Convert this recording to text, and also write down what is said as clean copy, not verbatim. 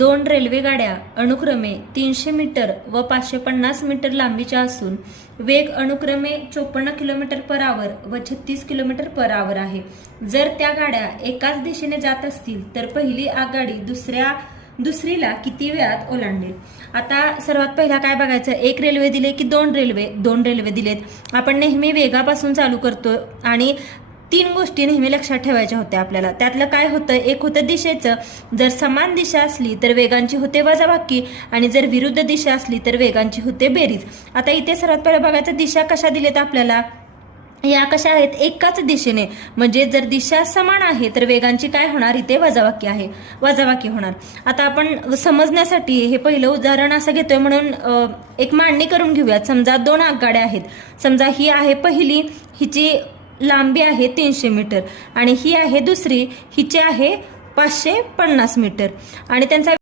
दोन रेल्वे गाड्या अनुक्रमे 300 मीटर व 550 मीटर लांबीच्या असून वेग अनुक्रमे 54 किलोमीटर पर आवर व 36 किलोमीटर पर आवर आहे। जर त्या गाड्या एकाच दिशेने जात असतील तर पहिली आगगाडी दुसरीला किती वेळात ओलांडेल। आता सर्वात पहिला काय बघायचं, एक रेल्वे दिले की दोन रेल्वे दिलेत। आपण नेहमी वेगापासून चालू करतो आणि 3 गोष्टी नेहमी लक्षात ठेवायच्या होत्या आपल्याला। त्यातलं काय होतं, एक होतं दिशेचं, जर समान दिशा असली तर वेगांची होते वजाबाकी आणि जर विरुद्ध दिशा असली तर वेगांची होते बेरीज। आता इथे सर्वात पहिला बघायचं दिशा कशा दिलेत आपल्याला, या कशा आहेत एकाच दिशेने, म्हणजे जर दिशा समान आहे तर वेगांची काय होणार, इथे वजाबाकी होणार। आता आपण समजण्यासाठी हे पहिलं उदाहरण असं घेतोय म्हणून एक मांडणी करून घेऊयात। समजा 2 आगगाड्या आहेत, समजा ही आहे पहिली, हिची लांबी आहे 300 मीटर आणि ही आहे दुसरी, हिची आहे 550 मीटर आणि त्यांचा